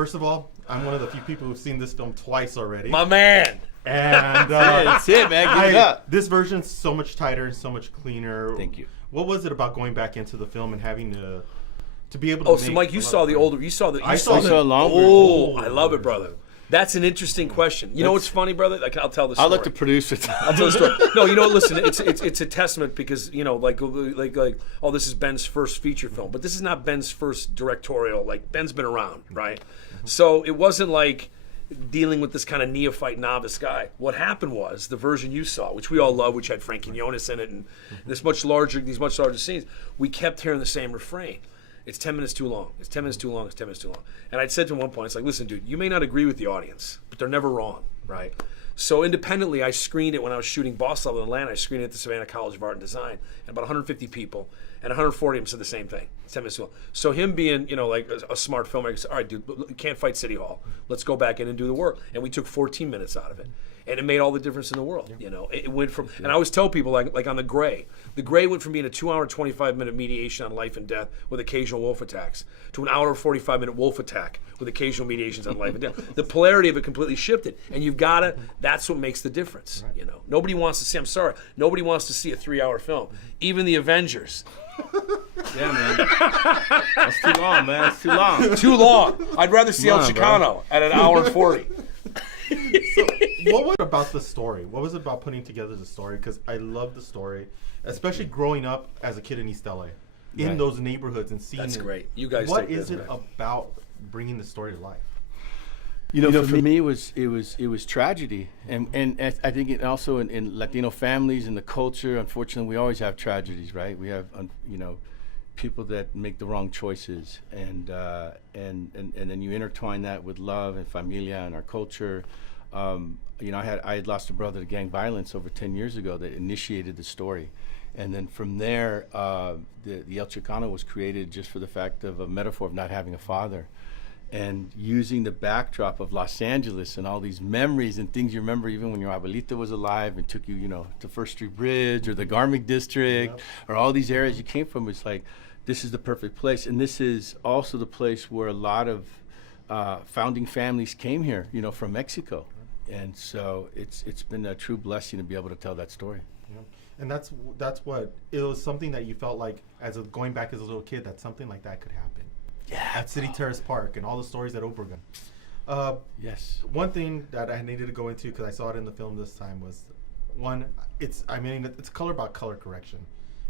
First of all, I'm one of the few people who've seen this film twice already. My man. And That's it, man. Give it up. This version's so much tighter and so much cleaner. Thank you. What was it about going back into the film and having to be able to? Oh, so Mike, you saw the older. You saw the. I saw the longer. Oh, I love it, brother. That's an interesting question. You know what's funny, brother? Like, I'll tell the story. I'll let the producer I'll tell the story. No, you know what? Listen, it's a testament because like oh, this is Ben's first feature film, but this is not Ben's first directorial. Like Ben's been around, right? So it wasn't like dealing with this kind of neophyte novice guy. What happened was the version you saw, which we all love, which had Frank Quinones in it, and these much larger scenes. We kept hearing the same refrain. It's 10 minutes too long. It's 10 minutes too long. It's 10 minutes too long. And I'd said to him at one point, it's like, listen, dude, you may not agree with the audience, but they're never wrong, right? So independently, I screened it when I was shooting Boss Level in Atlanta. I screened it at the Savannah College of Art and Design, and about 150 people, and 140 of them said the same thing. 10 minutes too long. So him being, like a smart filmmaker, said, all right, dude, you can't fight City Hall. Let's go back in and do the work. And we took 14 minutes out of it. And it made all the difference in the world. It went from, and I always tell people, like on The Gray went from being a 2-hour, 25-minute mediation on life and death with occasional wolf attacks to an hour, 45-minute wolf attack with occasional mediations on life and death. The polarity of it completely shifted, and that's what makes the difference. Right. Nobody wants to see. I'm sorry, nobody wants to see a 3-hour film. Even the Avengers. Yeah, man. That's too long, man. That's too long. Too long. I'd rather see El Chicano at an hour and 40. So, what was it about the story? What was it about putting together the story? Because I love the story, especially growing up as a kid in East LA, in those neighborhoods and seeing. That's great. You guys. What is it about bringing the story to life? For me, it was tragedy, and I think it also in Latino families and the culture. Unfortunately, we always have tragedies, right? We have people that make the wrong choices, and then you intertwine that with love and familia and our culture. I had lost a brother to gang violence over 10 years ago that initiated the story, and then from there, the El Chicano was created just for the fact of a metaphor of not having a father. And using the backdrop of Los Angeles and all these memories and things you remember even when your abuelita was alive and took you, to First Street Bridge or the Garmick District or all these areas you came from, it's like, this is the perfect place. And this is also the place where a lot of founding families came here, from Mexico. And so it's been a true blessing to be able to tell that story. Yeah. And that's what, it was something that you felt like, going back as a little kid, that something like that could happen. Yeah, at City Terrace Park and all the stories at Obregon. Yes. One thing that I needed to go into because I saw it in the film this time was it's color by color correction,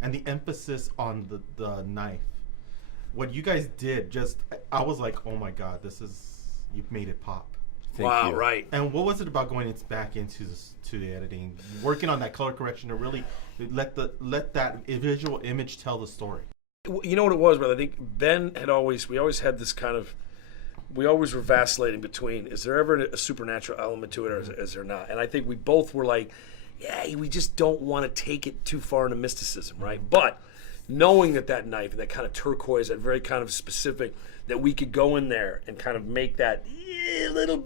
and the emphasis on the knife. What you guys did, I was like, oh my God, you've made it pop. Wow, right. And what was it about going back into the editing, working on that color correction to really let that visual image tell the story? You know what it was, brother? I think Ben we always had this kind of, we always were vacillating between, is there ever a supernatural element to it or is there not? And I think we both were like, yeah, we just don't want to take it too far into mysticism, right? But knowing that knife and that kind of turquoise, that very kind of specific, that we could go in there and kind of make that little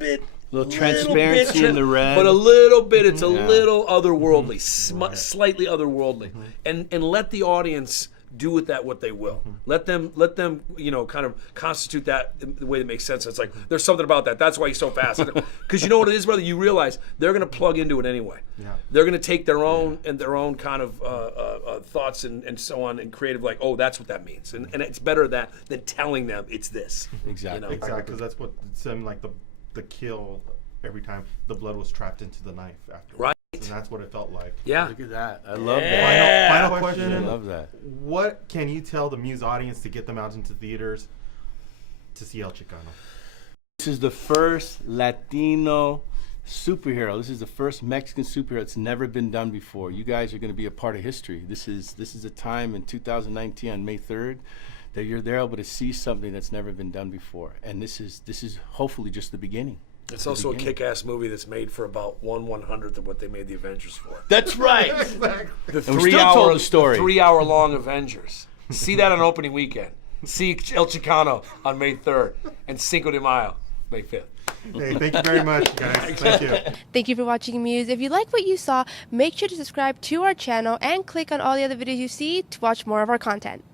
transparency in the red. But a little bit, it's a little otherworldly, slightly otherworldly. And let the audience do with that what they will. Let them, kind of constitute that the way that makes sense. It's like, there's something about that. That's why he's so fast. Because you know what it is, brother? You realize they're going to plug into it anyway. Yeah. They're going to take their own and their own kind of thoughts and so on and creative, like, oh, that's what that means. And it's better than telling them it's this. Exactly. Exactly, because that's what seemed like the kill every time the blood was trapped into the knife after. Right. And that's what it felt like. Yeah. Look at that. I love that. Final question. I love that. What can you tell the Muse audience to get them out into theaters to see El Chicano? This is the first Latino superhero. This is the first Mexican superhero. It's never been done before. You guys are going to be a part of history. This is a time in 2019 on May 3rd that you're there able to see something that's never been done before. And this is hopefully just the beginning. It's also a kick-ass movie that's made for about 1/100th of what they made the Avengers for. That's right. Exactly. The and we still told the story. 3-hour-long Avengers. See that on opening weekend. See El Chicano on May 3rd and Cinco de Mayo, May 5th. Hey, thank you very much, guys. Thank you. Thank you for watching Muse. If you like what you saw, make sure to subscribe to our channel and click on all the other videos you see to watch more of our content.